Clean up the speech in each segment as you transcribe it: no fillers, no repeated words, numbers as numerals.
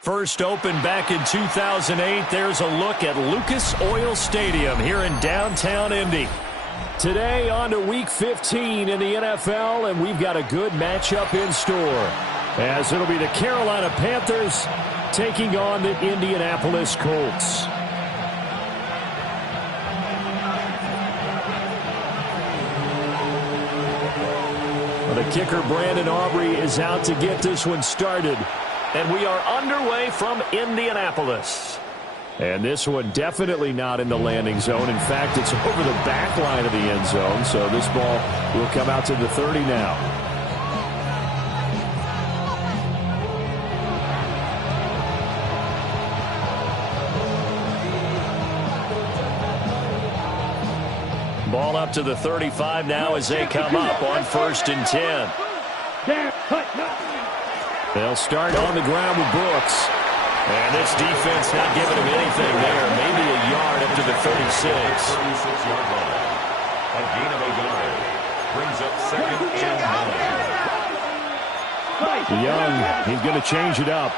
First opened back in 2008, there's a look at Lucas Oil Stadium here in downtown Indy. Today on to Week 15 in the NFL, and we've got a good matchup in store, as it'll be the Carolina Panthers taking on the Indianapolis Colts. Well, the kicker, Brandon Aubrey, is out to get this one started. And we are underway from Indianapolis. And this one definitely not in the landing zone. In fact, it's over the back line of the end zone. So this ball will come out to the 30 now. Ball up to the 35 now as they come up on 1st and 10. They'll start on the ground with Brooks. And this defense not giving him anything there. Maybe a yard up to the 36. 36-yard line. A gain of a yard. Brings up 2nd and 9. Young, he's going to change it up.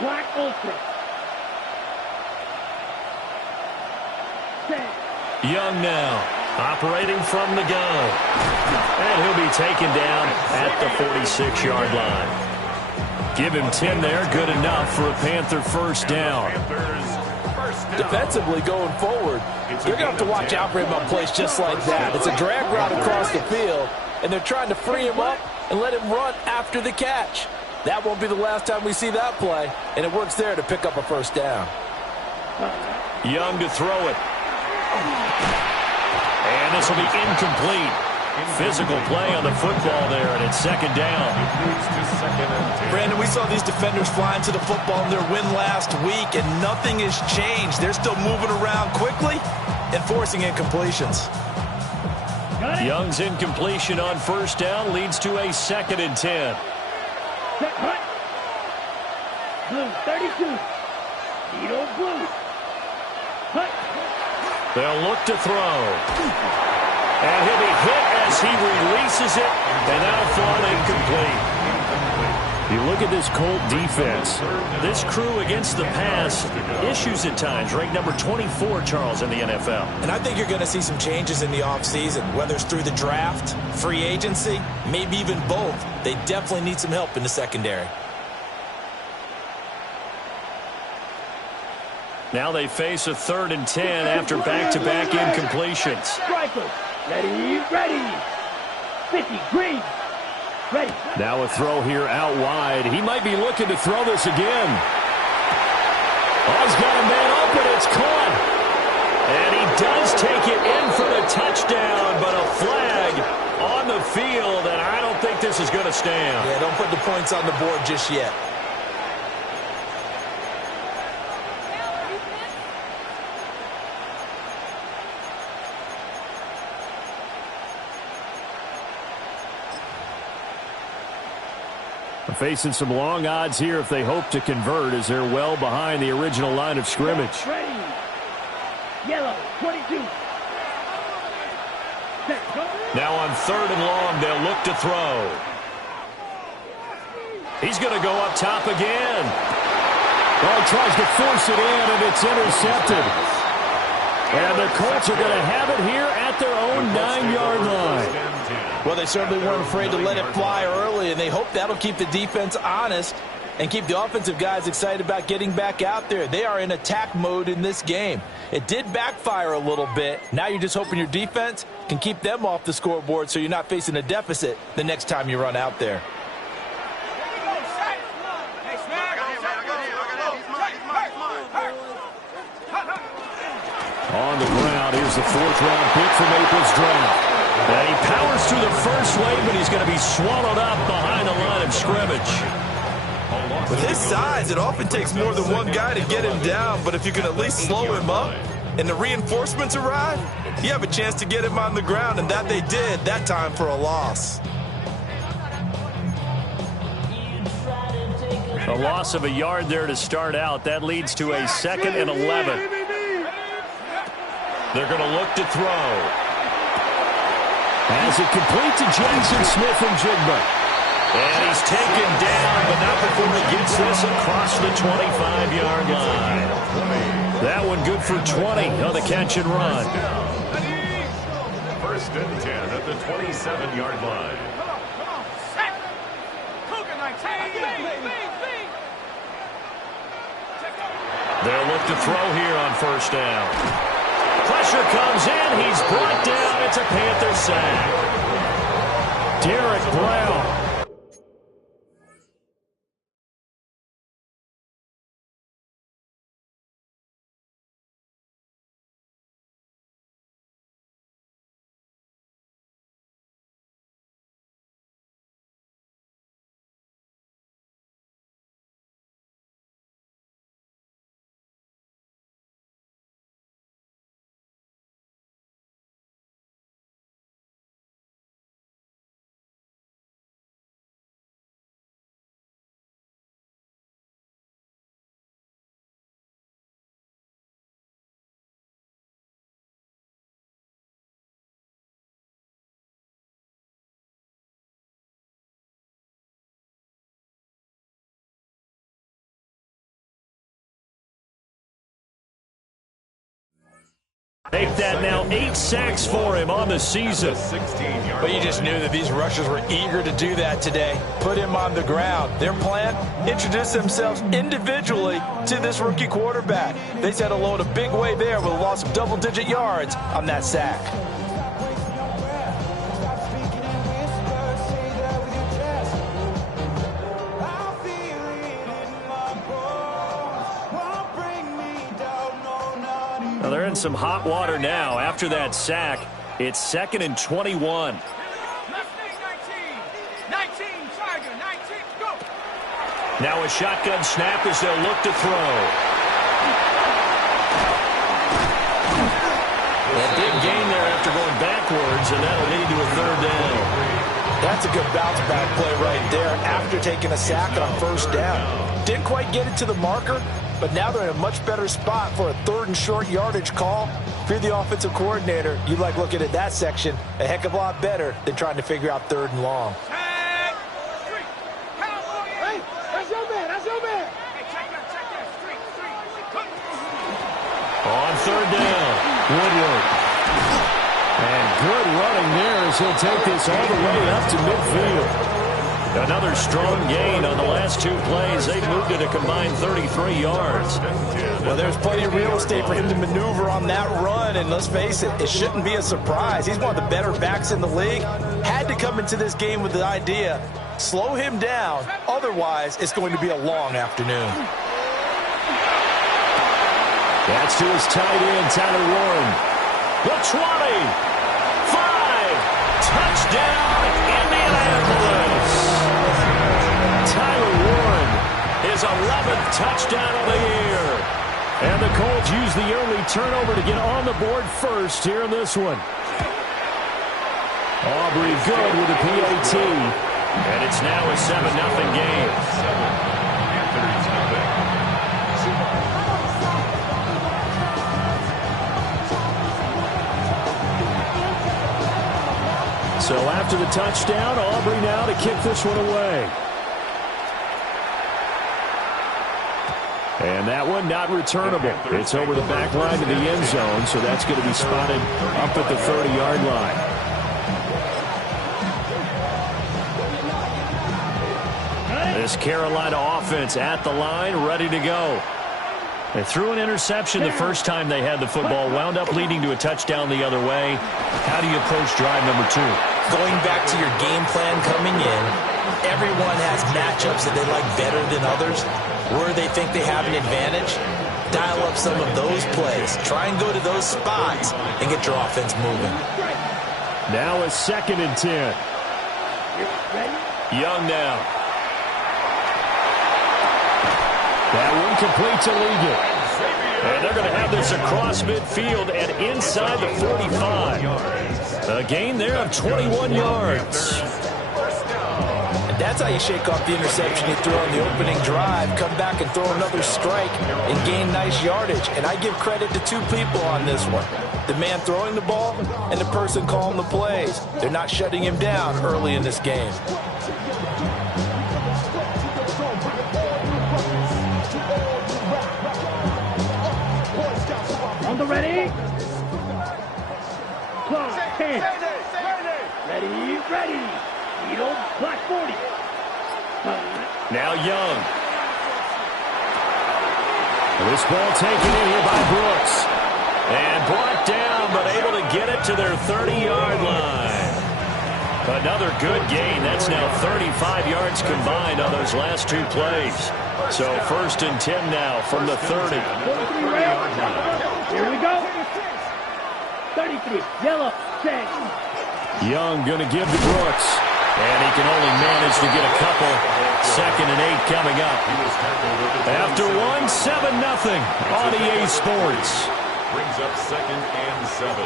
Black Ultra. Young now, operating from the gun. And he'll be taken down at the 46-yard line. Give him 10 there, good enough for a Panther first down. Defensively going forward, you're going to have to watch out for him on plays just like that. It's a drag route across the field, and they're trying to free him up and let him run after the catch. That won't be the last time we see that play, and it works there to pick up a first down. Young to throw it. And this will be incomplete. Physical play on the football there, and it's 2nd down. Brandon, we saw these defenders flying to the football in their win last week, and nothing has changed. They're still moving around quickly and forcing incompletions. Young's incompletion on 1st down leads to a 2nd and 10. Blue, 32. Edo Blue. They'll look to throw. And he'll be hit as he releases it, and that'll fall incomplete. You look at this Colt defense. This crew against the pass, issues at times. Ranked number 24, Charles, in the NFL. And I think you're going to see some changes in the offseason, whether it's through the draft, free agency, maybe even both. They definitely need some help in the secondary. Now they face a 3rd and 10 after back-to-back incompletions. Strikers, ready, ready. 50, green, ready. Now a throw here out wide. He might be looking to throw this again. Oh, he's got a man open. It's caught. And he does take it in for the touchdown, but a flag on the field, and I don't think this is going to stand. Yeah, don't put the points on the board just yet. Facing some long odds here if they hope to convert, as they're well behind the original line of scrimmage. Ready. Yellow, 22. Now on 3rd and long, they'll look to throw. He's going to go up top again. Oh, tries to force it in, and it's intercepted. And the Colts are going to have it here at their own 9-yard line. Well, they certainly weren't afraid to let it fly early, and they hope that'll keep the defense honest and keep the offensive guys excited about getting back out there. They are in attack mode in this game. It did backfire a little bit. Now you're just hoping your defense can keep them off the scoreboard so you're not facing a deficit the next time you run out there. On the ground, here's the 4th-round pick from April's draft. And he powers through the going to be swallowed up behind the line of scrimmage. With his size, it often takes more than one guy to get him down, but if you can at least slow him up and the reinforcements arrive, you have a chance to get him on the ground, and that they did, that time for a loss. A loss of a yard there to start out. That leads to a 2nd and 11. They're going to look to throw. As it complete to Jackson Smith and Jigba. And he's taken down, but not before he gets this across the 25-yard line. That one good for 20 on the catch and run. 1st and 10 at the 27-yard line. They'll look to throw here on 1st down. Pressure comes in. He's brought down. It's a Panther sack. Derek Brown. Make that now 8 sacks for him on the season. But you just knew that these rushers were eager to do that today. Put him on the ground. Their plan, introduce themselves individually to this rookie quarterback. They set a load a big way there with a loss of double-digit yards on that sack. Well, they're in some hot water now. After that sack, it's 2nd and 21. Now a shotgun snap as they'll look to throw. A big gain there after going backwards, and that'll lead to a 3rd down. That's a good bounce-back play right there after taking a sack on 1st down. Didn't quite get it to the marker, but now they're in a much better spot for a 3rd and short yardage call. If you're the offensive coordinator, you like looking at that section a heck of a lot better than trying to figure out 3rd and long. Hey, that's your man, that's your man. Hey, check that, street. On 3rd down, Woodward. And good running there as he'll take this all the way up to midfield. Another strong gain on the last 2 plays. They moved it a combined 33 yards. Well, there's plenty of real estate for him to maneuver on that run, and let's face it, it shouldn't be a surprise. He's one of the better backs in the league. Had to come into this game with the idea, slow him down, otherwise it's going to be a long afternoon. That's to his tight end, Tyler Warren. The 20, 5, touchdown, Indianapolis. Tyler Warren, his 11th touchdown of the year. And the Colts use the early turnover to get on the board first here in this one. Aubrey good with the PAT. And it's now a 7-0 game. So after the touchdown, Aubrey now to kick this one away. And that one not returnable. It's over the back line to the end zone, so that's going to be spotted up at the 30-yard line. This Carolina offense at the line, ready to go. They threw an interception the first time they had the football, wound up leading to a touchdown the other way. How do you approach drive number 2? Going back to your game plan coming in, everyone has matchups that they like better than others. Where they think they have an advantage, dial up some of those plays. Try and go to those spots and get your offense moving. Now a 2nd and 10. Young now. That one complete to Ligon. And they're going to have this across midfield and inside the 45. A gain there of 21 yards. And that's how you shake off the interception you threw on the opening drive, come back and throw another strike and gain nice yardage. And I give credit to two people on this one. The man throwing the ball and the person calling the plays. They're not shutting him down early in this game. On the ready. Close. 10. Ready. Needle. Black 40. Now Young. This ball taken in here by Brooks. And brought down, but able to get it to their 30-yard line. Another good gain. That's now 35 yards combined on those last two plays. So 1st and 10 now from the 30. Here we go. 33. Yellow. 6. Young going to give to Brooks. And he can only manage to get a couple. 2nd and 8 coming up. After one, 7-0 on EA Sports. Brings up 2nd and 7.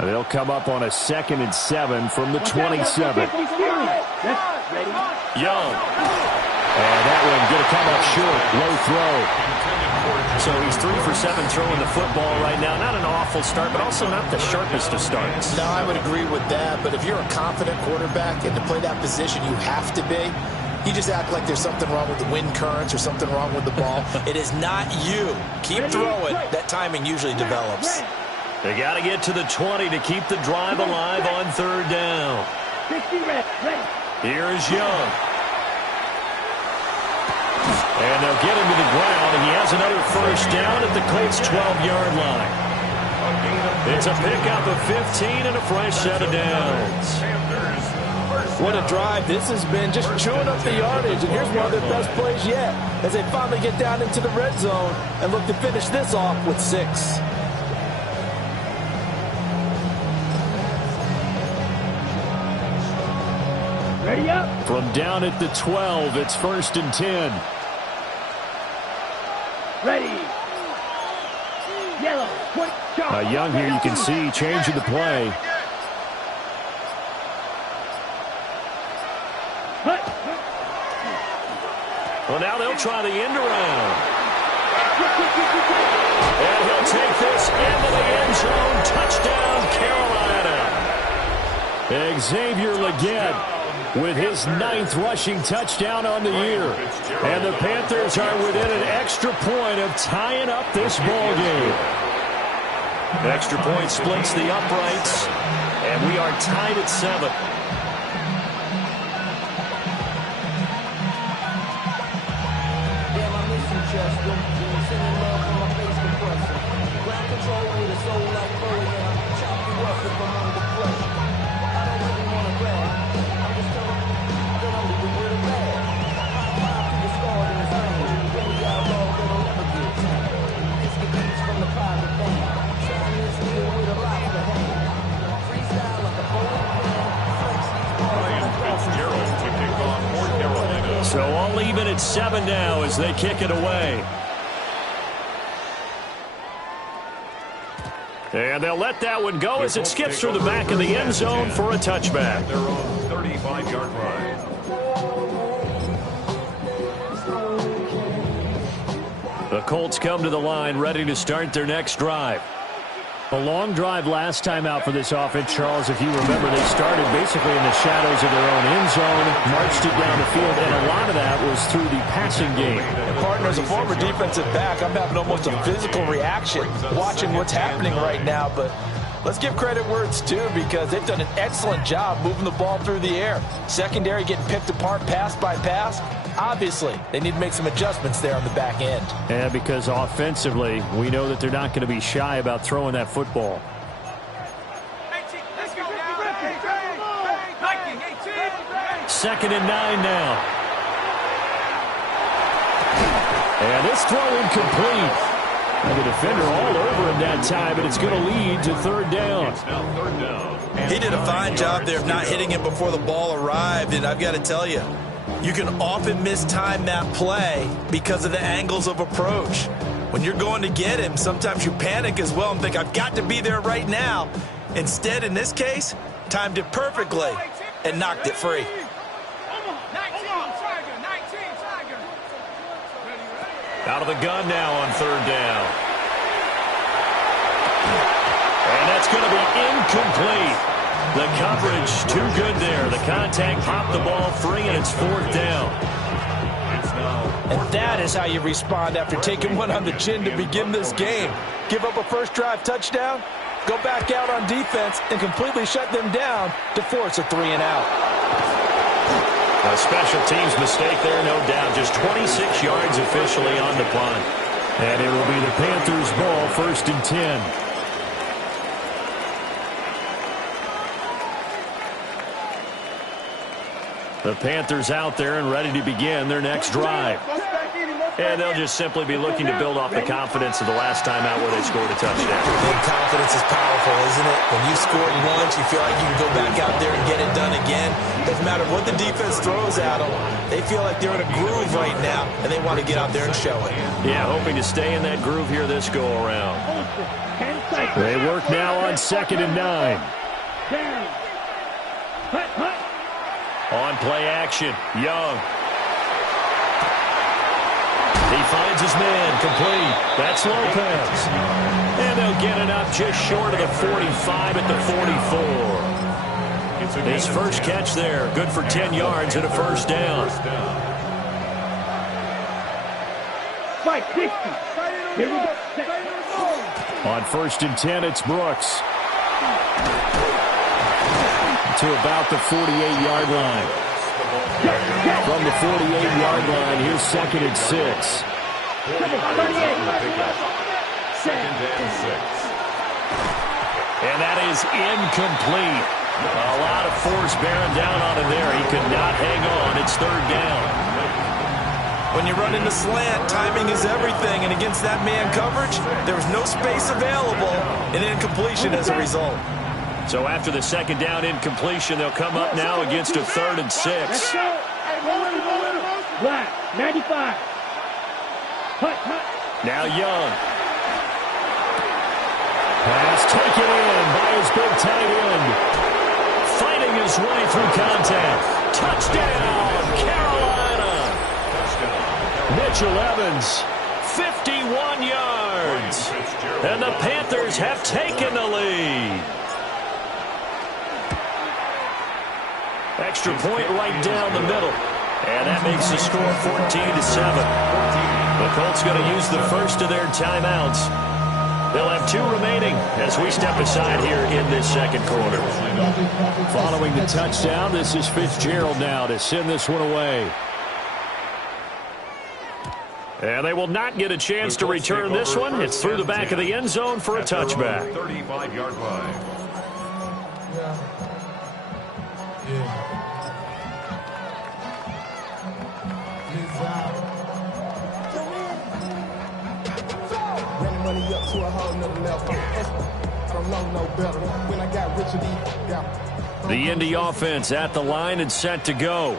They'll come up on a 2nd and 7 from the 27. Young. And that one going to come up short. Low throw. So he's 3 for 7 throwing the football right now. Not an awful start, but also not the sharpest of starts. No, I would agree with that. But if you're a confident quarterback and to play that position, you have to be. You just act like there's something wrong with the wind currents or something wrong with the ball. It is not you. Keep throwing. That timing usually develops. They got to get to the 20 to keep the drive alive on 3rd down. Here's Young. And they'll get him to the ground, and he has another 1st down at the Colts' 12-yard line. It's a pickup of 15 and a fresh set of downs. What a drive this has been, just chewing up the yardage. And here's one of their best plays yet as they finally get down into the red zone and look to finish this off with 6. Ready up. From down at the 12, it's 1st and 10. Ready. Yellow. Young here, you can see, changing the play. Well, now they'll try the end around. And he'll take this into the end zone. Touchdown, Carolina. Xavier Legette with his 9th rushing touchdown on the year. And the Panthers are within an extra point of tying up this ball game. Extra point splits the uprights, and we are tied at 7. Damn, I miss you, Chester. Sending love from my face compressor. Ground control with a soul like Chloe, and I'll chop you up if I'm under pressure. I don't really want to brag. I'm just telling you that I'm leaving with a bag. High five to the scar in his veins. When we outlaw, that'll never get tamed. This the beats from the private band. Shine this deal with a lobster hand. Freestyle like a bowling pin. Flex these balls on the grass. Fitzgerald to kick off for Carolina. So all even at 7 now as they kick it away. And they'll let that one go as it skips through the back of the end zone for a touchback. Their own 35-yard line. The Colts come to the line ready to start their next drive. A long drive last time out for this offense, Charles. If you remember, they started basically in the shadows of their own end zone, marched it down the field, and a lot of that was through the passing game. And partner, as a former defensive back, I'm having almost a physical reaction watching what's happening right now. But let's give credit where it's due because they've done an excellent job moving the ball through the air. Secondary getting picked apart pass by pass. Obviously, they need to make some adjustments there on the back end. And because offensively, we know that they're not going to be shy about throwing that football. Second and 9 now. And this throw incomplete. And the defender all over him that time, and it's going to lead to third down. He did a fine job there of not hitting it before the ball arrived, and I've got to tell you, you can often mistime that play because of the angles of approach. When you're going to get him, sometimes you panic as well and think, I've got to be there right now. Instead, in this case, timed it perfectly and knocked it free. Out of the gun now on third down. And that's going to be incomplete. The coverage too good there. The contact popped the ball free, and it's fourth down. And that is how you respond after taking one on the chin to begin this game. Give up a first drive touchdown, go back out on defense, and completely shut them down to force a 3-and-out. A special teams mistake there, no doubt. Just 26 yards officially on the punt. And it will be the Panthers' ball, first and 10. The Panthers out there and ready to begin their next drive. And they'll just simply be looking to build off the confidence of the last time out where they scored a touchdown. Big confidence is powerful, isn't it? When you scored once, you feel like you can go back out there and get it done again. Doesn't matter what the defense throws at them. They feel like they're in a groove right now, and they want to get out there and show it. Yeah, hoping to stay in that groove here this go-around. They work now on 2nd and 9. On play action, Young. He finds his man, complete. That's Lopez. And they'll get it up just short of the 45 at the 44. His first catch there, good for 10 yards and a first down. On 1st and 10, it's Brooks. To about the 48-yard line. From the 48-yard line, here's 2nd and 6. And that is incomplete. A lot of force bearing down on him there. He could not hang on. It's third down. When you run in the slant, timing is everything, and against that man coverage, there was no space available, and incompletion as a result. So after the second down incompletion, they'll come up now against a 3rd and 6. Black, 95. Now Young. Pass taken in by his big tight end. Fighting his way through contact. Touchdown, Carolina. Mitchell Evans, 51 yards. And the Panthers have taken the lead. Extra point right down the middle. And that makes the score 14-7. The Colts going to use the first of their timeouts. They'll have 2 remaining as we step aside here in this second quarter. Following the touchdown, this is Fitzgerald now to send this one away. And they will not get a chance to return this one. It's through the back of the end zone for a touchback. 35-yard line. The Indy offense at the line and set to go.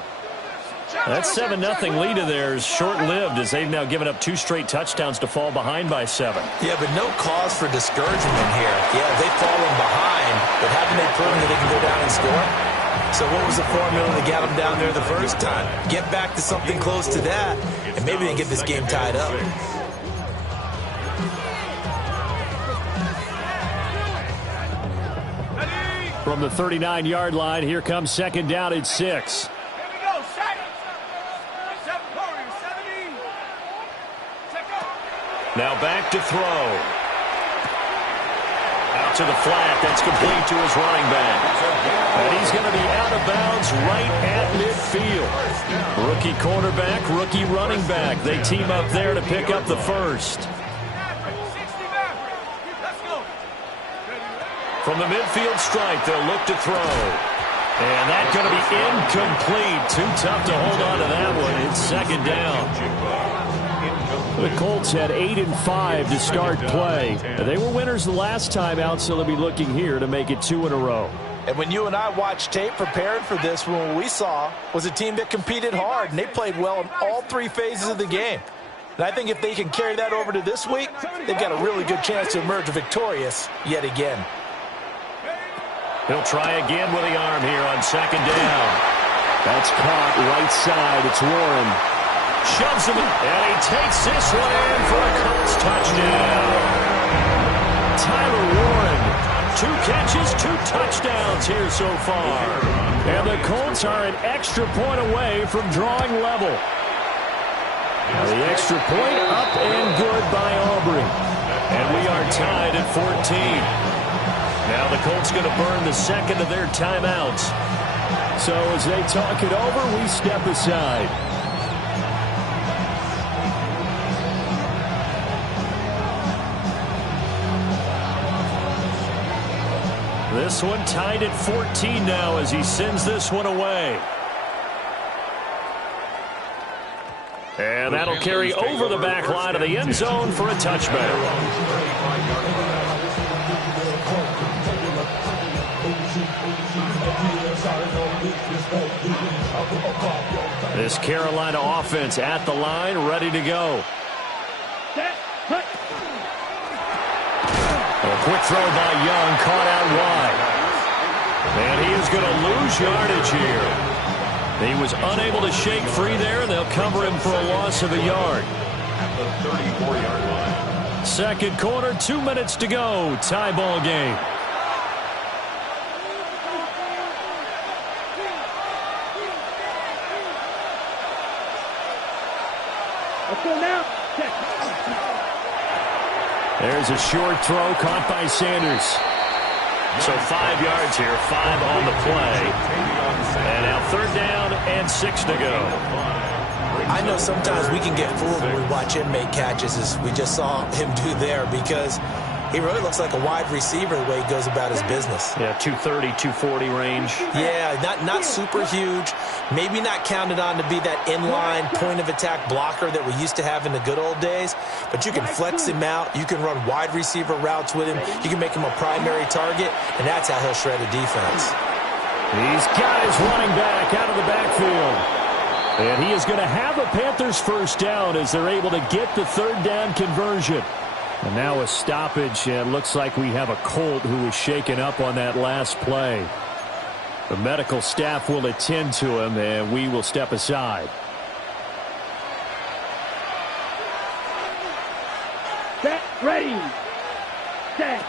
That 7-0 lead of theirs short-lived as they've now given up 2 straight touchdowns to fall behind by 7. Yeah, but no cause for discouragement here. Yeah, they've fallen behind, but haven't they proven that they can go down and score? So what was the formula that got them down there the first time? Get back to something close to that, and maybe they can get this game tied up. From the 39-yard line, here comes 2nd down at 6. Now back to throw. Out to the flat. That's complete to his running back. And he's going to be out of bounds right at midfield. Rookie quarterback, rookie running back. They team up there to pick up the first. From the midfield stripe, they'll look to throw. And that's going to be incomplete. Too tough to hold on to that one. It's 2nd down. The Colts had 8-5 to start play. They were winners the last time out, so they'll be looking here to make it 2 in a row. And when you and I watched tape preparing for this, what we saw was a team that competed hard, and they played well in all 3 phases of the game. And I think if they can carry that over to this week, they've got a really good chance to emerge victorious yet again. He'll try again with the arm here on 2nd down. That's caught right side. It's Warren. Shoves him, and he takes this one in for a Colts touchdown. Tyler Warren, 2 catches, 2 touchdowns here so far. And the Colts are an extra point away from drawing level. Now the extra point up and good by Aubrey. And we are tied at 14. Now the Colts going to burn the second of their timeouts. So as they talk it over, we step aside. This one tied at 14 now as he sends this one away. And that'll carry over the back line of the end zone for a touchback. This Carolina offense at the line, ready to go. A quick throw by Young, caught out wide. And he is going to lose yardage here. He was unable to shake free there, and they'll cover him for a loss of a yard. At the 34-yard line. Second quarter, 2 minutes to go. Tie ball game. Let's go now. There's a short throw caught by Sanders. So 5 yards here, 5 on the play. And now 3rd down and 6 to go. I know sometimes we can get fooled when we watch him make catches, as we just saw him do there, because he really looks like a wide receiver the way he goes about his business. Yeah, 230, 240 range. Yeah, not super huge. Maybe not counted on to be that inline point-of-attack blocker that we used to have in the good old days. But you can flex him out. You can run wide receiver routes with him. You can make him a primary target, and that's how he'll shred a defense. He's got his running back out of the backfield. And he is going to have a Panthers first down as they're able to get the 3rd down conversion. And now a stoppage, and looks like we have a Colt who was shaken up on that last play. The medical staff will attend to him, and we will step aside. Set, ready. Set.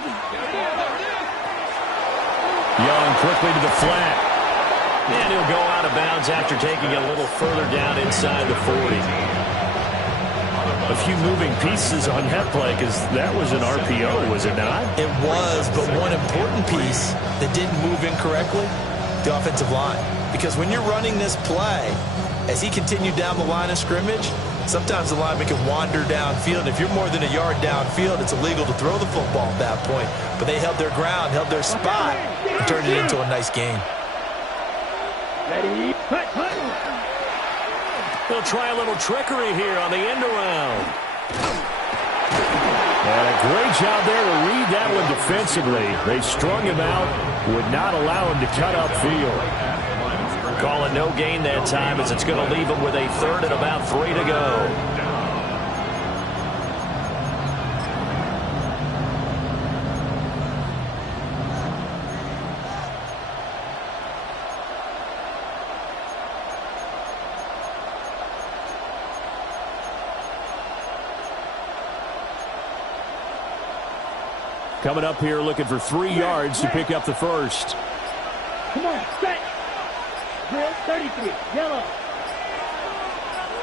Young quickly to the flat. And he'll go out of bounds after taking it a little further down inside the 40. A few moving pieces on that play, because that was an RPO, was it not? It was, but one important piece that didn't move incorrectly, the offensive line. Because when you're running this play, as he continued down the line of scrimmage, sometimes the lineman can wander downfield. And if you're more than a yard downfield, it's illegal to throw the football at that point. But they held their ground, held their spot, and turned it into a nice game. Ready. Hut, hut. They'll try a little trickery here on the end around. And a great job there to read that one defensively. They strung him out, would not allow him to cut upfield. Call it no gain that time, as it's going to leave him with a 3rd and about 3 to go. Coming up here looking for 3 yards to pick up the first. Come on, set. Drill 33, yellow.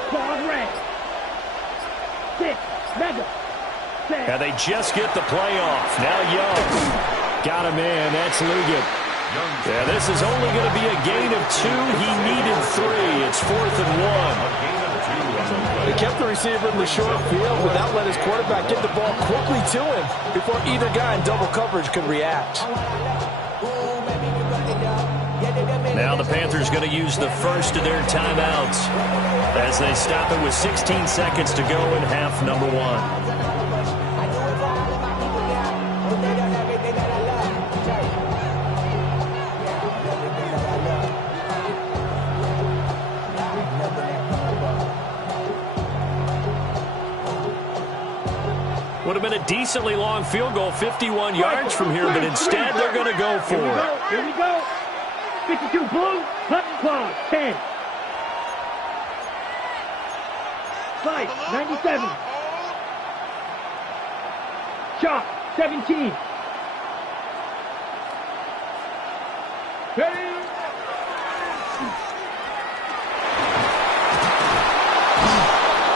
Ball red. 6, mega. Set. And they just get the play off. Now Young. Got him in. That's Liggett. Yeah, this is only going to be a gain of 2. He needed 3. It's 4th and 1. They kept the receiver in the short field without letting his quarterback get the ball quickly to him before either guy in double coverage could react. Now the Panthers going to use the first of their timeouts. As they stop it with 16 seconds to go in half number one. Would have been a decently long field goal, 51 yards from here, but instead they're going to go for it. Here we go. 52 blue, Hutton Claw, 10. 5, 97. Shot, 17.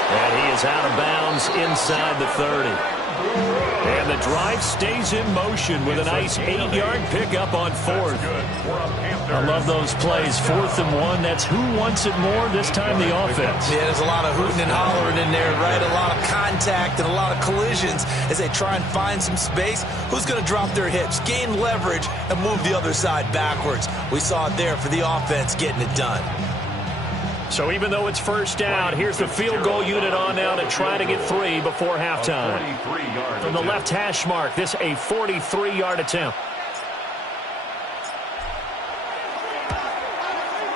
And he is out of bounds inside the 30. And the drive stays in motion with a nice 8-yard pickup on fourth. I love those plays. 4th and 1. That's who wants it more, this time the offense. Yeah, there's a lot of hooting and hollering in there, right? A lot of contact and a lot of collisions as they try and find some space. Who's going to drop their hips, gain leverage, and move the other side backwards? We saw it there for the offense getting it done. So even though it's first down, here's the field goal unit on now to try to get 3 before halftime. From the left hash mark, this a 43-yard attempt.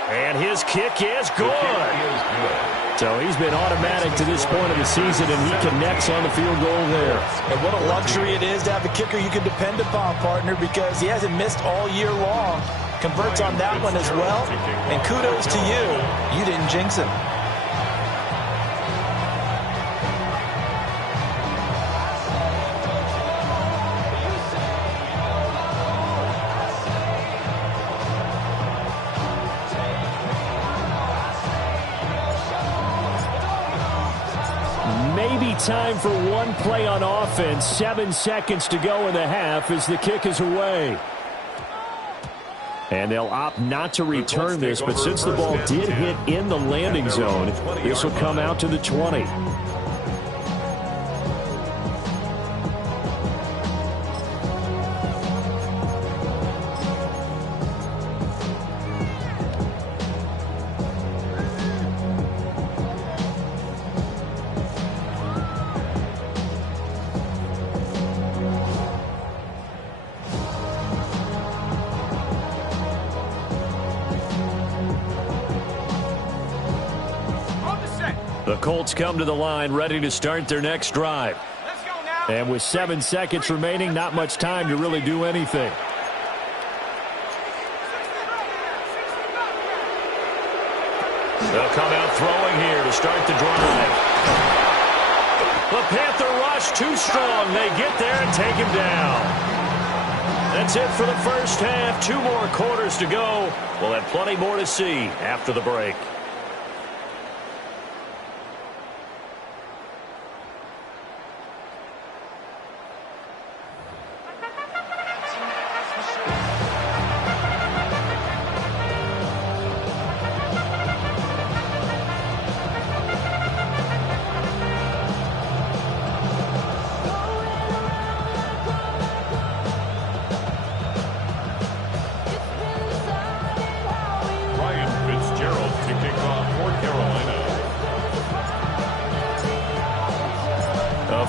And his kick is good. So he's been automatic to this point of the season, and he connects on the field goal there. And what a luxury it is to have a kicker you can depend upon, partner, because he hasn't missed all year long. Converts on that one as well. And kudos to you. You didn't jinx him. Maybe time for one play on offense. 7 seconds to go in the half as the kick is away. And they'll opt not to return this, but since the ball did hit in the landing zone, this will come out to the 20. The Colts come to the line ready to start their next drive. And with 7 seconds remaining, not much time to really do anything. They'll come out throwing here to start the drive. The Panther rush too strong. They get there and take him down. That's it for the first half. 2 more quarters to go. We'll have plenty more to see after the break.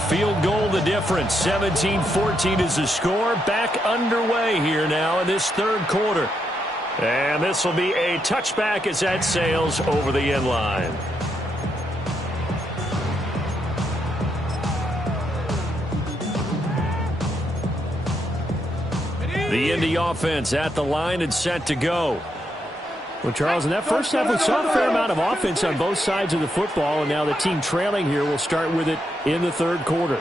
Field goal the difference. 17-14 is the score. Back underway here now in this third quarter. And this will be a touchback as that sails over the end line. The Indy offense at the line and set to go. Well, Charles, in that first half, we saw a fair amount of offense on both sides of the football, and now the team trailing here will start with it in the third quarter.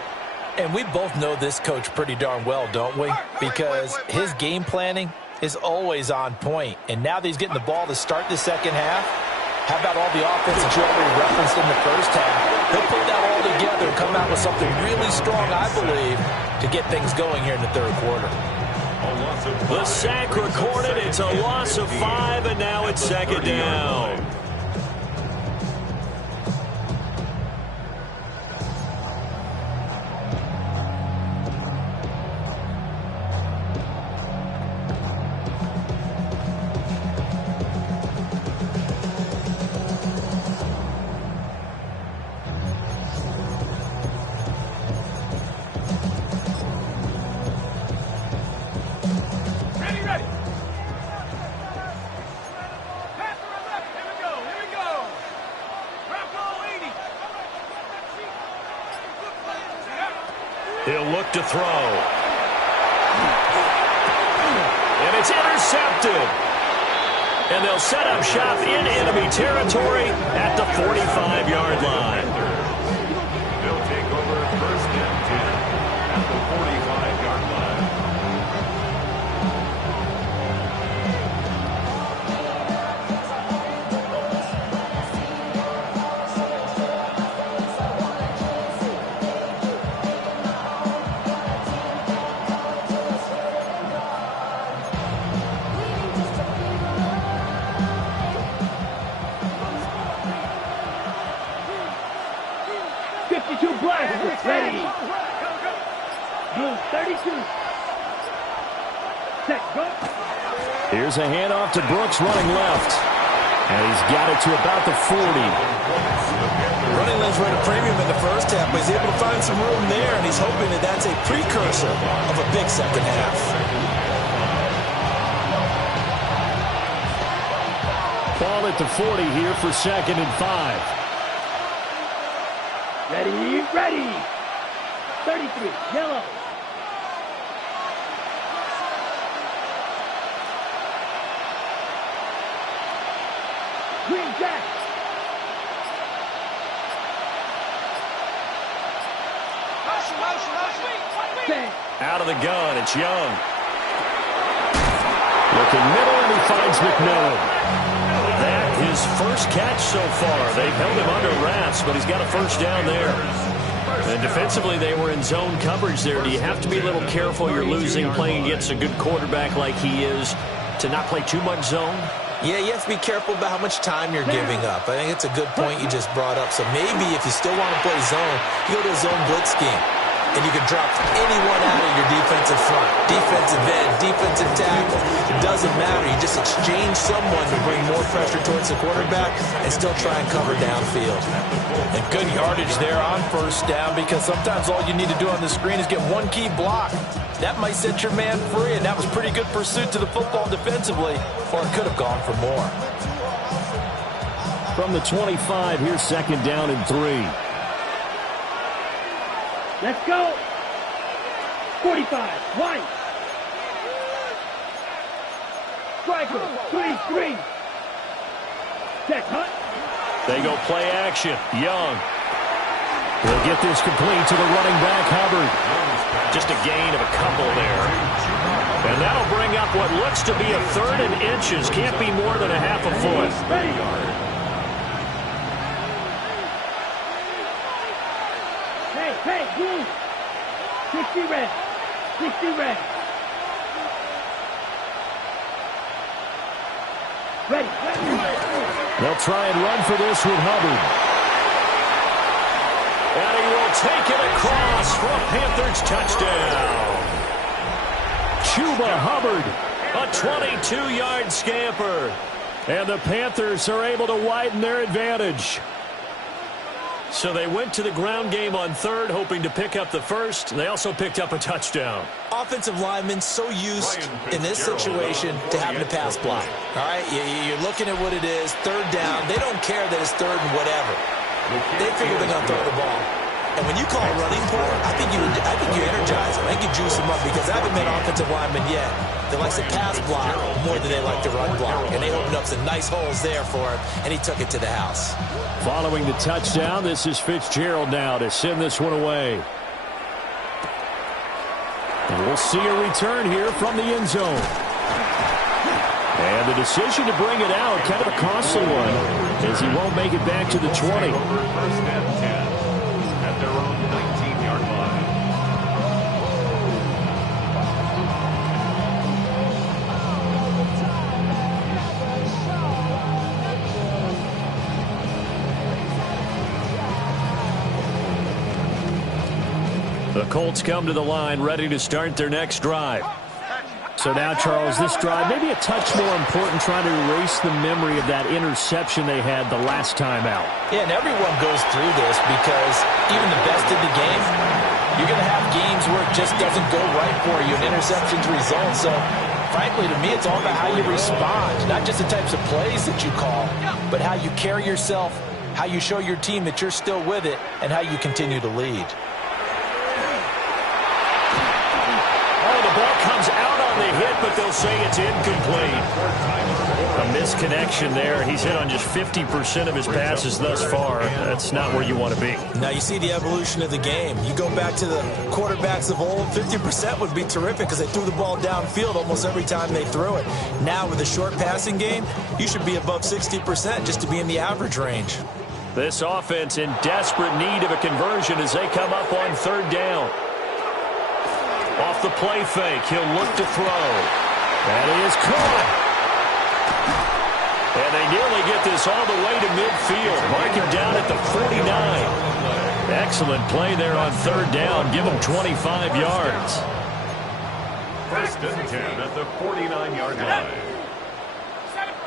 And we both know this coach pretty darn well, don't we? Because his game planning is always on point. And now that he's getting the ball to start the second half, how about all the offense that you already referenced in the first half? He'll put that all together and come out with something really strong, I believe, to get things going here in the third quarter. The sack recorded. It's a loss of 5, and now it's second down. He'll look to throw. And it's intercepted. And they'll set up shop in enemy territory at the 45-yard line. They'll take over first and 10 at the 45-yard line. Ready. Blue 32. Set, go. Here's a handoff to Brooks running left. And he's got it to about the 40. Running lanes were at a premium in the first half, but he's able to find some room there, and he's hoping that that's a precursor of a big second half. Ball at the 40 here for 2nd and 5. Ready, ready. 33, yellow. Green jack. Motion. Out of the gun, it's Young. Looking middle, and he finds McMillan. That his first catch so far. They've held him under wraps, but he's got a first down there. And defensively, they were in zone coverage there. Do you have to be a little careful? You're losing, playing against a good quarterback like he is, to not play too much zone? Yeah, you have to be careful about how much time you're giving up. I think it's a good point you just brought up. So maybe if you still want to play zone, you go to a zone blitz scheme. And you can drop anyone out of your defensive front. Defensive end, defensive tackle. It doesn't matter. You just exchange someone to bring more pressure towards the quarterback and still try and cover downfield. And good yardage there on first down, because sometimes all you need to do on the screen is get one key block. That might set your man free, and that was pretty good pursuit to the football defensively, or it could have gone for more. From the 25, here's 2nd down and 3. Let's go. 45, white. Striker, 3-3. Check, Hunt. They go play action. Young. They'll get this complete to the running back, Hubbard. Just a gain of a couple there. And that'll bring up what looks to be a 3rd and inches. Can't be more than a half a foot. Ready. Hey, blue. 60 red. 60 red. Ready. They'll try and run for this with Hubbard. And he will take it across for a Panthers touchdown. Chuba Hubbard, a 22-yard scamper. And the Panthers are able to widen their advantage. So they went to the ground game on 3rd, hoping to pick up the first. They also picked up a touchdown. Offensive linemen so used in this situation to having to pass block. All right, you're looking at what it is, 3rd down. They don't care that it's 3rd and whatever. They figure they're going to throw the ball. And when you call a running play, I think you energize them. I think you juice them up, because I haven't met offensive linemen yet that likes to pass block more than they like to run block. And they opened up some nice holes there for him, and he took it to the house. Following the touchdown, this is Fitzgerald now to send this one away. And we'll see a return here from the end zone. And the decision to bring it out, kind of a costly one, as he won't make it back to the 20. First and 10 at their own 19-yard line. The Colts come to the line, ready to start their next drive. So now, Charles, this drive, maybe a touch more important, trying to erase the memory of that interception they had the last time out. Yeah, and everyone goes through this, because even the best in the game, you're going to have games where it just doesn't go right for you, and interceptions result. So, frankly, to me, it's all about how you respond, not just the types of plays that you call, but how you carry yourself, how you show your team that you're still with it, and how you continue to lead. comes out on the hit, but they'll say it's incomplete. A misconnection there. He's hit on just 50% of his passes thus far. That's not where you want to be. Now you see the evolution of the game. You go back to the quarterbacks of old, 50% would be terrific because they threw the ball downfield almost every time they threw it. Now with a short passing game, you should be above 60% just to be in the average range. This offense in desperate need of a conversion as they come up on third down. Off the play fake, he'll look to throw. That is caught. And they nearly get this all the way to midfield. Mark him down at the 49. Excellent play there on third down. Give him 25 yards. First and 10 at the 49-yard line.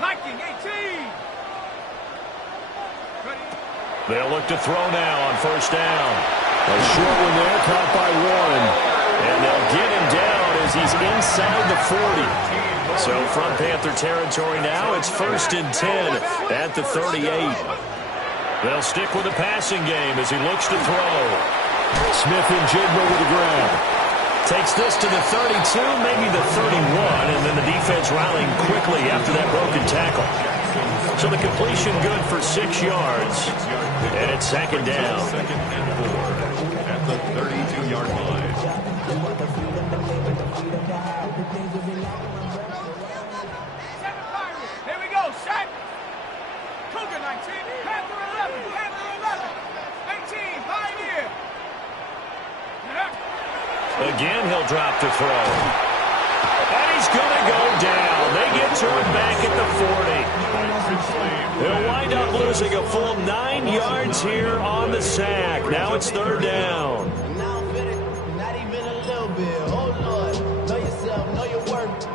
18. They'll look to throw now on first down. A short one there, caught by Warren. And they'll get him down as he's inside the 40. So from Panther territory now, it's first and 10 at the 38. They'll stick with the passing game as he looks to throw. Smith and Jigba with the grab. Takes this to the 32, maybe the 31, and then the defense rallying quickly after that broken tackle. So the completion good for 6 yards, and it's second down. Second and 4 at the 32-yard line. Here we go, set. Cougar 19, Panther 11, Panther 11, 18, Pioneer. Again, he'll drop to throw. And he's going to go down. They get to him back at the 40. He'll wind up losing a full 9 yards here on the sack. Now it's third down. Not even a little bit. Oh, Lord. Know yourself. Know your worth.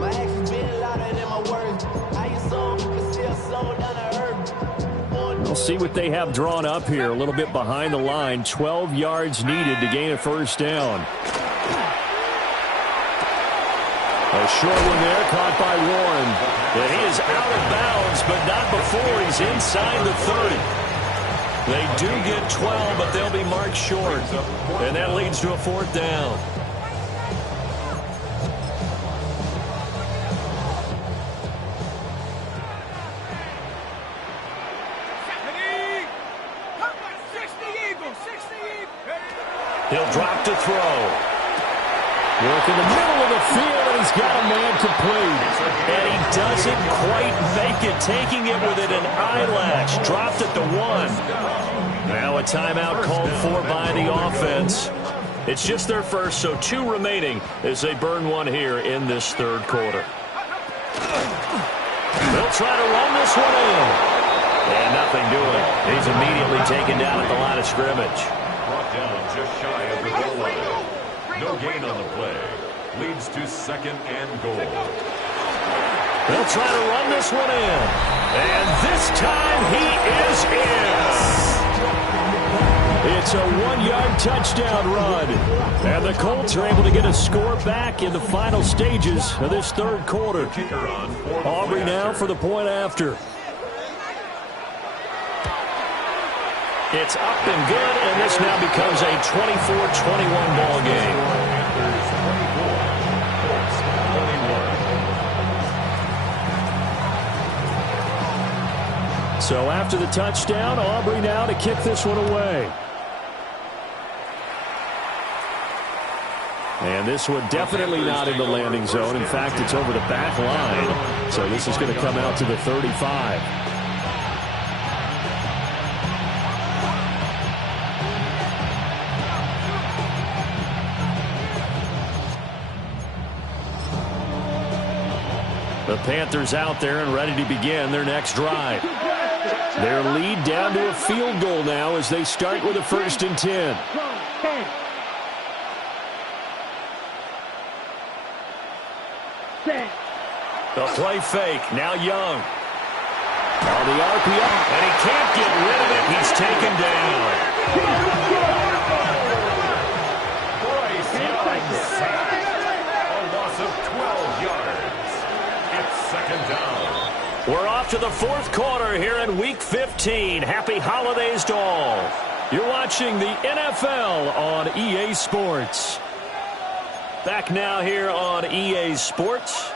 My actions being louder than my words. How you sold, but still sold down to earth. We'll see what they have drawn up here. A little bit behind the line. 12 yards needed to gain a first down. A short one there, caught by Warren. And he is out of bounds, but not before he's inside the 30. They do get 12, but they'll be marked short. And that leads to a fourth down. He'll drop to throw. Work in the middle of the field, and he's got a man complete. And he doesn't quite make it, taking it with an eyelash. Dropped at the 1. Now a timeout called for by the offense. It's just their first, so 2 remaining as they burn one here in this third quarter. They'll try to run this one in. And nothing doing. He's immediately taken down at the line of scrimmage. Brought down just shy of the goal line. No gain on the play. Leads to second and goal. They'll try to run this one in. And this time he is in. It's a 1-yard touchdown run. And the Colts are able to get a score back in the final stages of this third quarter. Kicker on for Aubrey now for the point after. It's up and good, and this now becomes a 24-21 ball game. So after the touchdown, Aubrey now to kick this one away. And this one definitely not in the landing zone. In fact, it's over the back line. So this is going to come out to the 35. The Panthers out there and ready to begin their next drive. Their lead down to a field goal now as they start with a first and 10. The play fake, now Young. On the RPO, and he can't get rid of it. He's taken down. Bryce Young, a loss of 12 yards. It's second down. We're off to the fourth quarter here in Week 15. Happy holidays to all. You're watching the NFL on EA Sports. Back now here on EA Sports.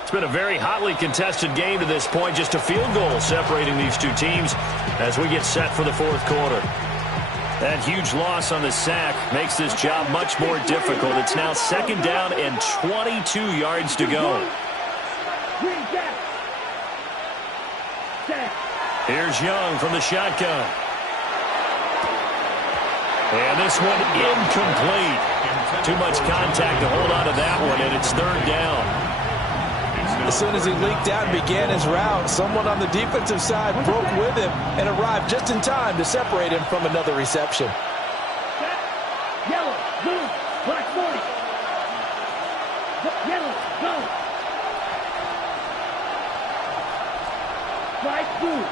It's been a very hotly contested game to this point. Just a field goal separating these two teams as we get set for the fourth quarter. That huge loss on the sack makes this job much more difficult. It's now second down and 22 yards to go. Here's Young from the shotgun. And this one incomplete. Too much contact to hold on to that one, and it's third down. As soon as he leaked out and began his route, someone on the defensive side broke with him and arrived just in time to separate him from another reception. Yellow, blue, black 40. Yellow, go. White, blue.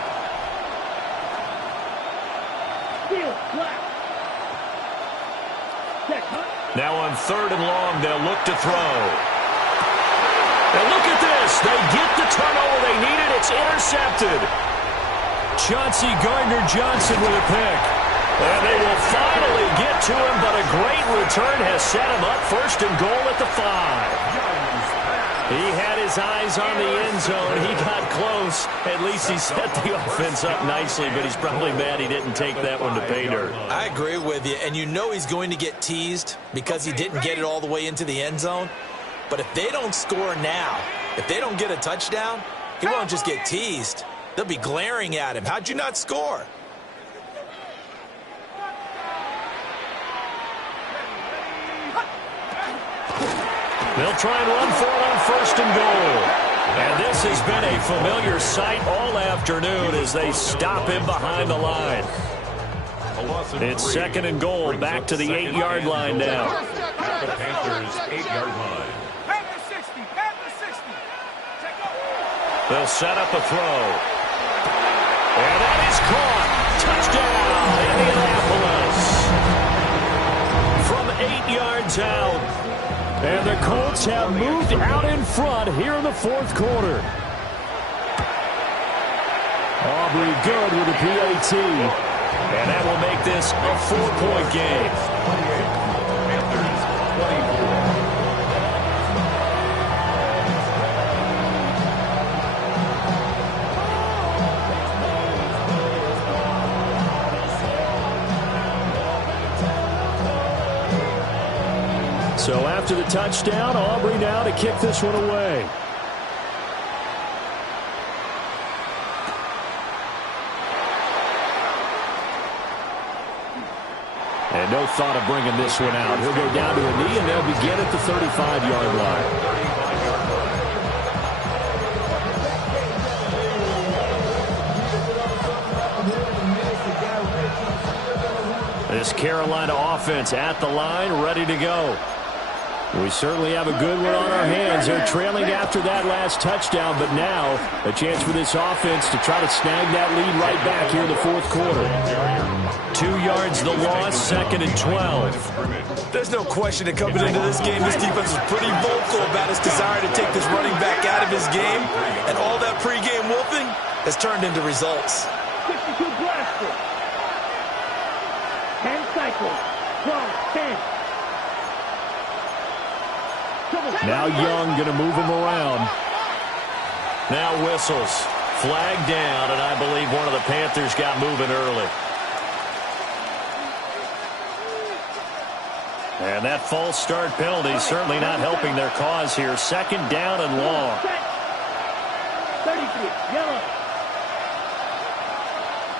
Steel, black. Now on third and long, they'll look to throw. And look at this. They get the turnover they needed. It's intercepted. Chauncey Gardner-Johnson with a pick. And they will finally get to him, but a great return has set him up first and goal at the 5. He had his eyes on the end zone. He got close. At least he set the offense up nicely, but he's probably mad he didn't take that one to pay dirt. I agree with you, and you know he's going to get teased because he didn't get it all the way into the end zone. But if they don't score now, if they don't get a touchdown, he won't just get teased. They'll be glaring at him. How'd you not score? They'll try and run for it on first and goal. And this has been a familiar sight all afternoon as they stop him behind the line. It's second and goal, back to the 8-yard line now. The Panthers' 8-yard line. Panther 60, Panther 60. Take over. They'll set up a throw. And that is caught. Touchdown, Indianapolis. From 8 yards out. And the Colts have moved out in front here in the fourth quarter. Aubrey good with a PAT. And that will make this a 4-point game. Panthers 24. So after the touchdown, Aubrey now to kick this one away. And no thought of bringing this one out. He'll go down to a knee, and they'll begin at the 35-yard line. This Carolina offense at the line, ready to go. We certainly have a good one on our hands. They're trailing after that last touchdown, but now a chance for this offense to try to snag that lead right back here in the fourth quarter. 2 yards the loss, second and 12. There's no question that coming into this game, this defense was pretty vocal about its desire to take this running back out of his game, and all that pregame wolfing has turned into results. 62 blaster. 10 cycles. 12, 10. Now Young going to move him around. Now whistles. Flag down, and I believe one of the Panthers got moving early. And that false start penalty certainly not helping their cause here. Second down and long. 33, yellow.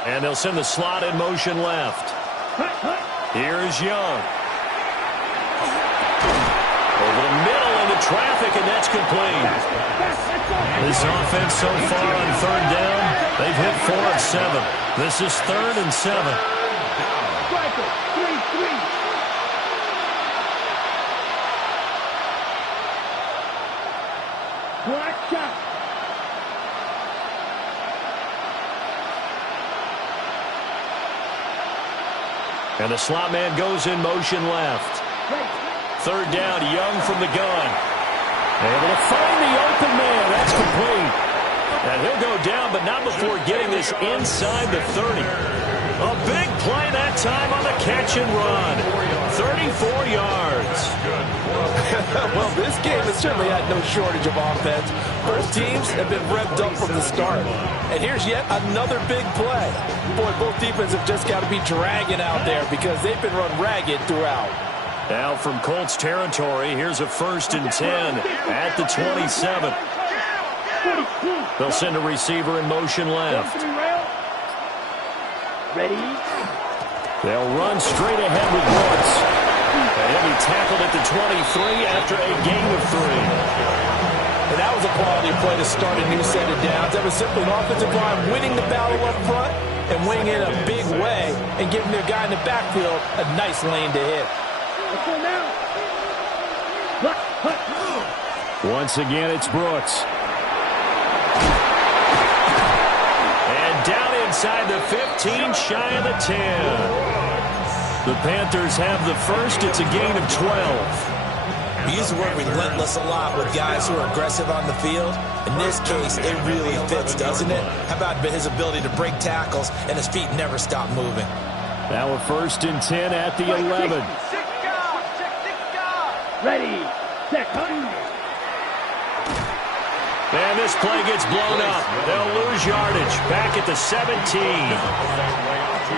And they'll send the slot in motion left. Here's Young. Over the middle into traffic, and that's complete. This offense so far on third down, they've hit 4 of 7. This is third and 7. Striker, 3-3. Black shot. And the slot man goes in motion left. Third down, Young from the gun. Able to find the open man. That's complete. And he'll go down, but not before getting this inside the 30. A big play that time on the catch and run. 34 yards. Well, this game has certainly had no shortage of offense. Both teams have been revved up from the start. And here's yet another big play. Boy, both defenses have just got to be dragging out there because they've been run ragged throughout. Now from Colts territory, here's a 1st and 10 at the 27. They'll send a receiver in motion left. Ready? They'll run straight ahead with Brooks. And he'll be tackled at the 23 after a gain of 3. And that was a quality play to start a new set of downs. That was simply an offensive line winning the battle up front and winning it in a big way and giving their guy in the backfield a nice lane to hit. Once again, it's Brooks. And down inside the 15, shy of the 10. The Panthers have the first. It's a gain of 12. We use the word relentless a lot with guys who are aggressive on the field. In this case, it really fits, doesn't it? How about his ability to break tackles and his feet never stop moving? Now a 1st and 10 at the 11. Ready, set, And this play gets blown up. They'll lose yardage. Back at the 17.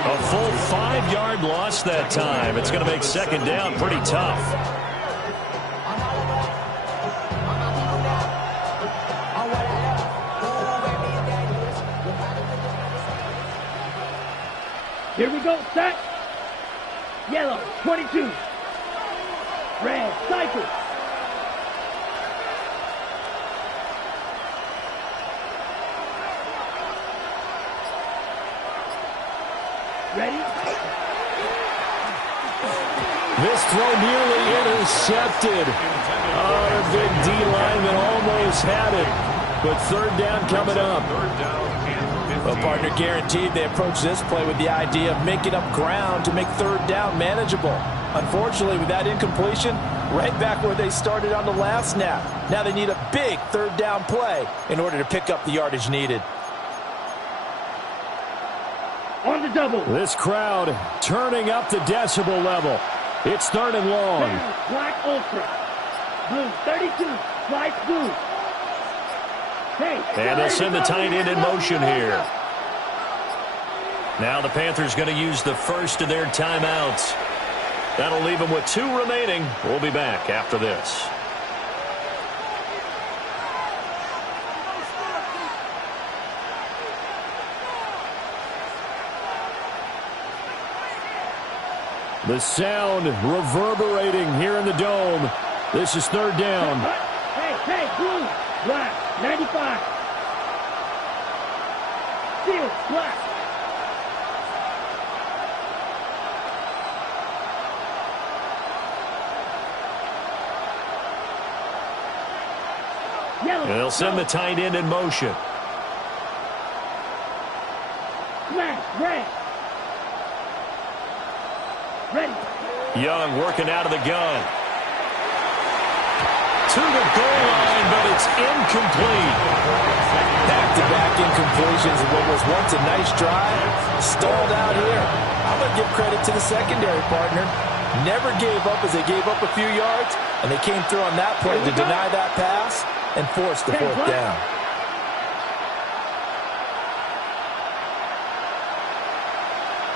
A full 5-yard loss that time. It's going to make 2nd down pretty tough. Here we go, set. Yellow, 22. Red, cycle. Ready? This throw nearly intercepted. Oh, the big D lineman almost had it. But 3rd down coming up. Well, partner, guaranteed they approach this play with the idea of making up ground to make 3rd down manageable. Unfortunately, with that incompletion, right back where they started on the last snap. Now they need a big 3rd down play in order to pick up the yardage needed. On the double. This crowd turning up the decibel level. It's 3rd and long. Black Ultra. Blue 32. Light blue. Hey, and they'll send the tight end in motion here. Now the Panthers going to use the first of their timeouts. That'll leave them with 2 remaining. We'll be back after this. The sound reverberating here in the dome. This is 3rd down. Hey, blue, black, 95. Steel, black. Yellow. And they'll send the tight end in motion. Black, red. Ready. Young working out of the gun. To the goal line, but it's incomplete. Back-to-back incompletions of what was once a nice drive. Stalled out here. I'm going to give credit to the secondary partner. Never gave up as they gave up a few yards, and they came through on that play to deny that pass and force the 4th down.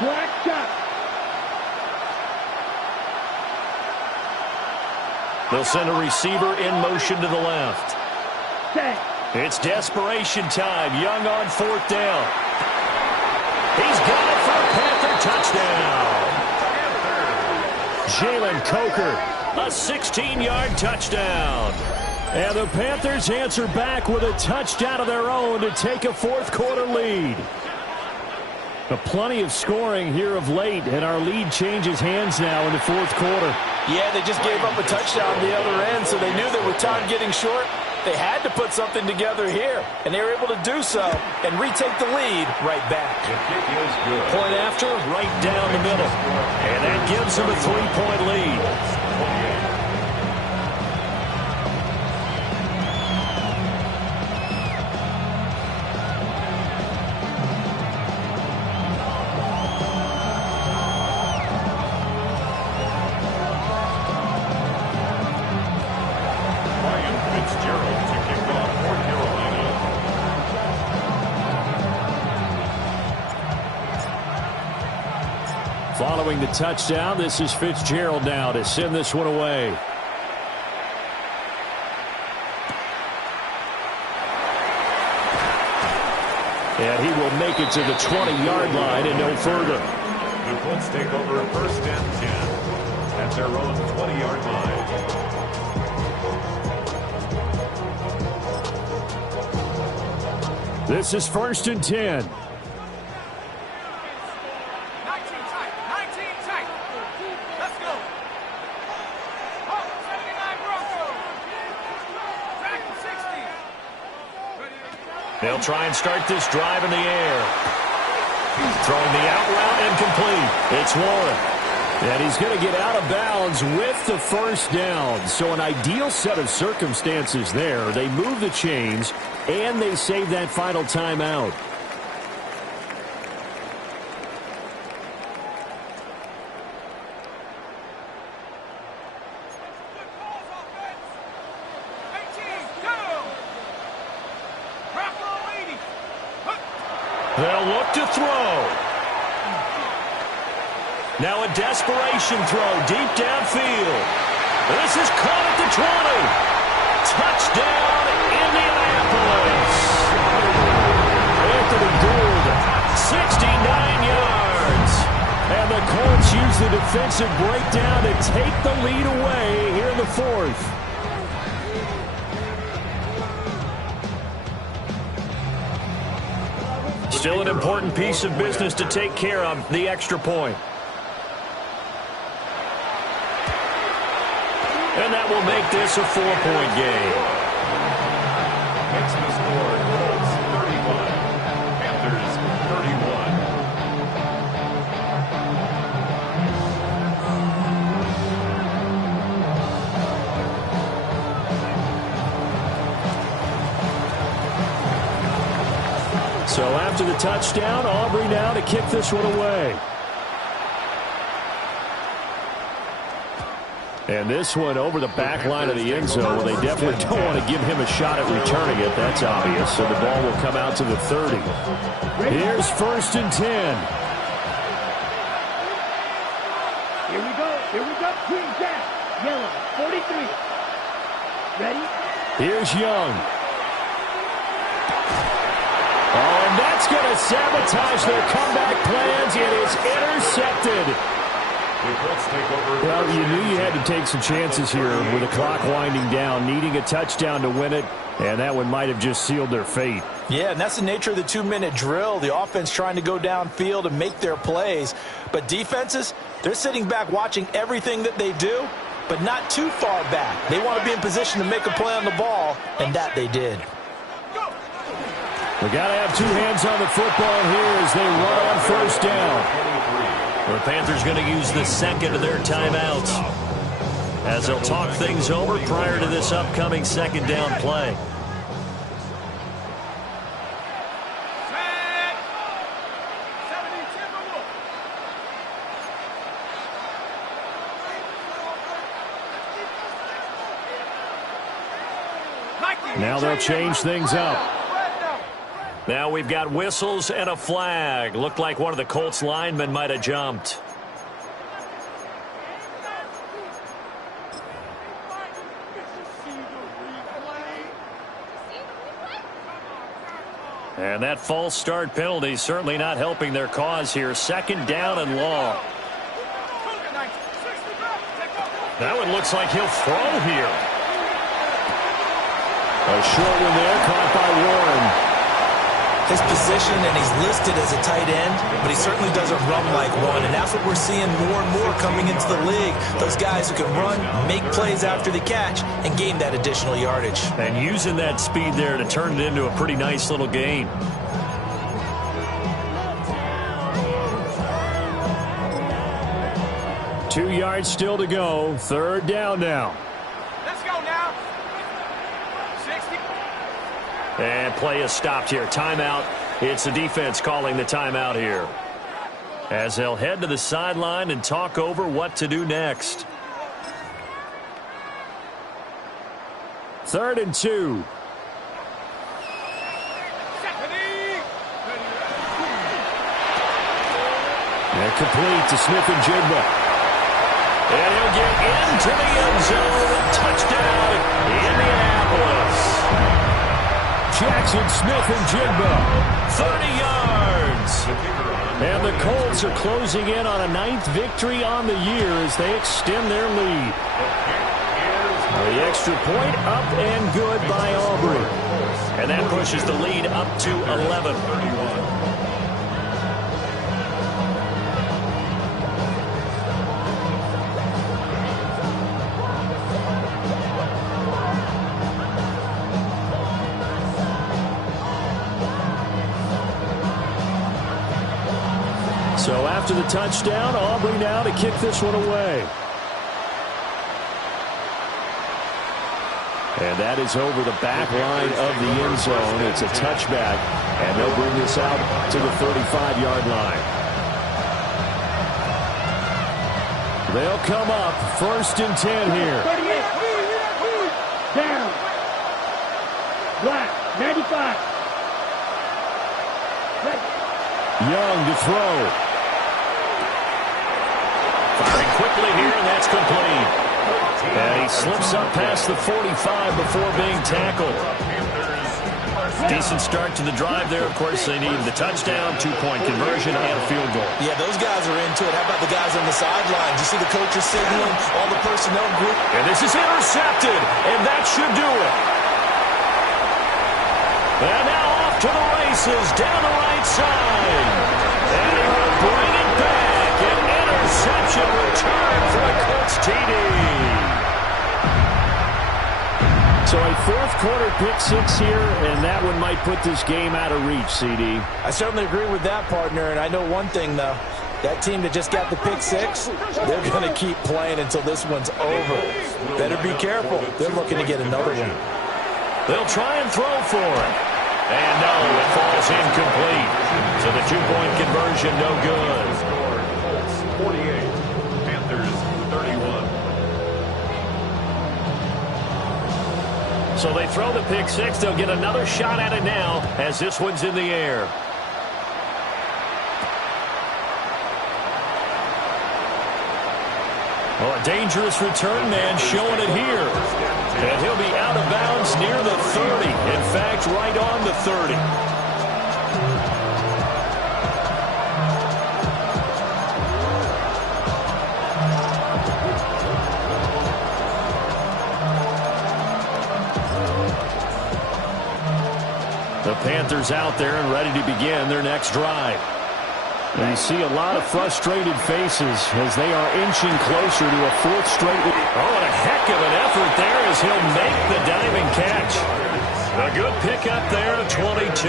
Black shot. They'll send a receiver in motion to the left. Set. It's desperation time. Young on 4th down. He's got it for a Panther touchdown. Jalen Coker, a 16-yard touchdown. And the Panthers answer back with a touchdown of their own to take a 4th quarter lead. Plenty of scoring here of late, and our lead changes hands now in the 4th quarter. Yeah, they just gave up a touchdown on the other end, so they knew that with time getting short, they had to put something together here, and they were able to do so and retake the lead right back. Point after, right down the middle. And that gives them a 3-point lead. Following the touchdown, this is Fitzgerald now to send this one away. And he will make it to the 20-yard line and no further. The Colts take over a 1st and 10 at their own 20-yard line. This is 1st and 10. 19 tight. Let's go. 79 Broncos. Back to 60. They'll try and start this drive in the air. Throwing the out route incomplete. It's Warren. And he's going to get out of bounds with the 1st down. So an ideal set of circumstances there. They move the chains, and they save that final timeout. They'll look to throw. Now a desperation throw deep downfield. This is caught at the 20. Touchdown, Indianapolis. Anthony Gould, 69 yards. And the Colts use the defensive breakdown to take the lead away here in the 4th. Still an important piece of business to take care of, the extra point. And that will make this a 4-point game. Makes the score Colts 31, Panthers 31. So after the touchdown, Aubrey now to kick this one away. And this one over the back line of the end zone. Well, they definitely don't want to give him a shot at returning it. That's obvious. So the ball will come out to the 30. Here's 1st and 10. Here we go. Green Jack. Yellow. 43. Ready? Here's Young. Oh, and that's going to sabotage their comeback plans. It is intercepted. Well, you knew you had to take some chances here with the clock winding down, needing a touchdown to win it, and that one might have just sealed their fate. Yeah, and that's the nature of the 2-minute drill. The offense trying to go downfield and make their plays. But defenses, they're sitting back watching everything that they do, but not too far back. They want to be in position to make a play on the ball, and that they did. We got to have two hands on the football here as they run on 1st down. The Panthers going to use the second of their timeouts as they'll talk things over prior to this upcoming 2nd down play. Now they'll change things up. Now we've got whistles and a flag. Looked like one of the Colts linemen might have jumped. And that false start penalty certainly not helping their cause here. 2nd down and long. That one looks like he'll throw here. A short one there, caught by Warren. His position, and he's listed as a tight end, but he certainly doesn't run like one, and that's what we're seeing more and more coming into the league. Those guys who can run, make plays after the catch, and gain that additional yardage. And using that speed there to turn it into a pretty nice little gain. Two yards still to go. 3rd down now. Let's go now. 60. And play is stopped here. Timeout. It's the defense calling the timeout here, as they'll head to the sideline and talk over what to do next. 3rd and 2. And complete to Smith-Njigba. And he'll get into the end zone. Touchdown, Indianapolis. Jackson Smith-Njigba, 30 yards. And the Colts are closing in on a 9th victory on the year as they extend their lead. The extra point up and good by Aubrey. And that pushes the lead up to 11. So after the touchdown, Aubrey now to kick this one away. And that is over the back line of the end zone. It's a touchback, and they'll bring this out to the 35-yard line. They'll come up 1st and 10 here. 38. Down. Black, 95. Young to throw. Firing quickly here, and that's complete. And he slips up past the 45 before being tackled. Decent start to the drive there. Of course, they need the touchdown, 2-point conversion, and a field goal. Yeah, those guys are into it. How about the guys on the sidelines? You see the coaches signaling, all the personnel group. And this is intercepted, and that should do it. And now off to the races, down the right side. And he will bring it back. An interception return for the Colts TD. So a 4th quarter pick-6 here, and that one might put this game out of reach, CD. I certainly agree with that, partner, and I know one thing, though. That team that just got the pick-6, they're going to keep playing until this one's over. Better be careful. They're looking to get another one. They'll try and throw for it. And no, it falls incomplete. So the 2-point conversion, no good. 48, Panthers 31. So they throw the pick-6. They'll get another shot at it now as this one's in the air. Oh, a dangerous return man showing it here. And he'll be out of bounds near the 30. In fact, right on the 30. The Panthers out there and ready to begin their next drive. And you see a lot of frustrated faces as they are inching closer to a 4th straight. Oh, and a heck of an effort there as he'll make the diving catch. A good pickup there to 22.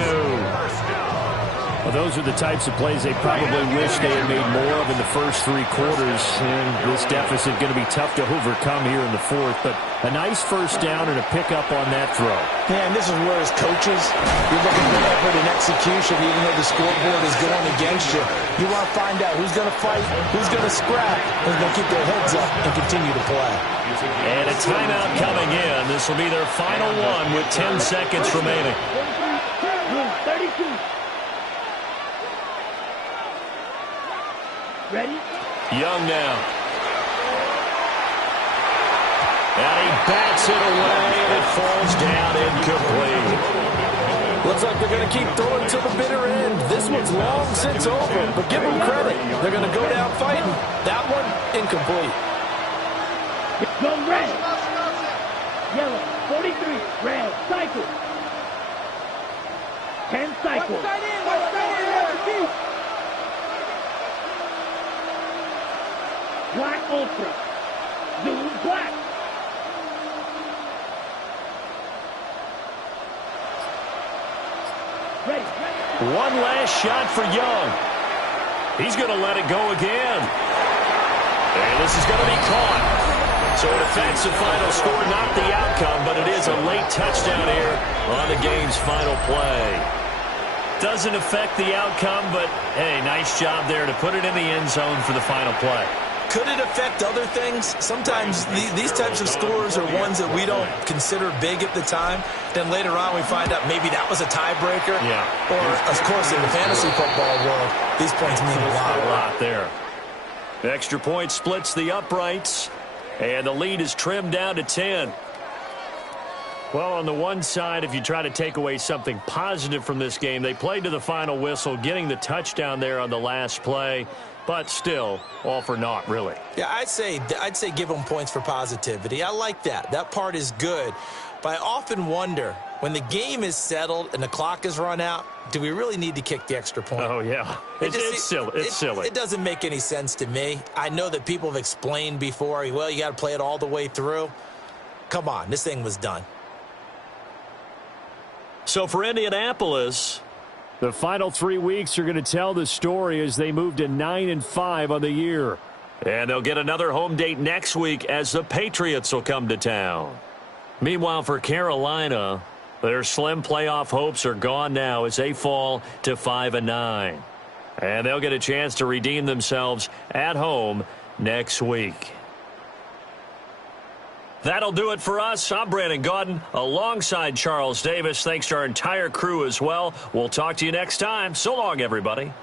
Well, those are the types of plays they probably wish they had made more of in the first 3 quarters. And this deficit going to be tough to overcome here in the 4th. But a nice first down and a pickup on that throw. Yeah, and this is where as coaches, you're looking for effort and execution even though the scoreboard is going against you. You want to find out who's going to fight, who's going to scrap, who's going to keep their heads up and continue to play. And a timeout coming in. This will be their final one with 10 seconds remaining. 32. Ready? Young now. And he bats it away, and it falls down incomplete. Looks like they're going to keep throwing to the bitter end. This one's long since over, but give them credit. They're going to go down fighting. That one, incomplete. Go red. Yellow, 43. Red, cycle. 10 cycles. Black ultra. Zoom black. Ready. One last shot for Young. He's going to let it go again. And this is going to be caught. So it affects the final score, not the outcome, but it is a late touchdown here on the game's final play. Doesn't affect the outcome, but hey, nice job there to put it in the end zone for the final play. Could it affect other things? Sometimes these types of scores are ones that we don't consider big at the time. Then later on we find out maybe that was a tiebreaker. Yeah. Or, of course, in the fantasy football world, these points mean a lot. A lot there. The extra point splits the uprights, and the lead is trimmed down to 10. Well, on the one side, if you try to take away something positive from this game, they played to the final whistle, getting the touchdown there on the last play. But still, all for naught, really. Yeah, I'd say give them points for positivity. I like that. That part is good. But I often wonder, when the game is settled and the clock is run out, do we really need to kick the extra point? Oh, yeah. It's silly. It's silly. It doesn't make any sense to me. I know that people have explained before, well, you got to play it all the way through. Come on, this thing was done. So for Indianapolis, the final 3 weeks are going to tell the story as they move to 9-5 on the year. And they'll get another home date next week as the Patriots will come to town. Meanwhile, for Carolina, their slim playoff hopes are gone now as they fall to 5-9. And they'll get a chance to redeem themselves at home next week. That'll do it for us. I'm Brandon Gaudin alongside Charles Davis. Thanks to our entire crew as well. We'll talk to you next time. So long, everybody.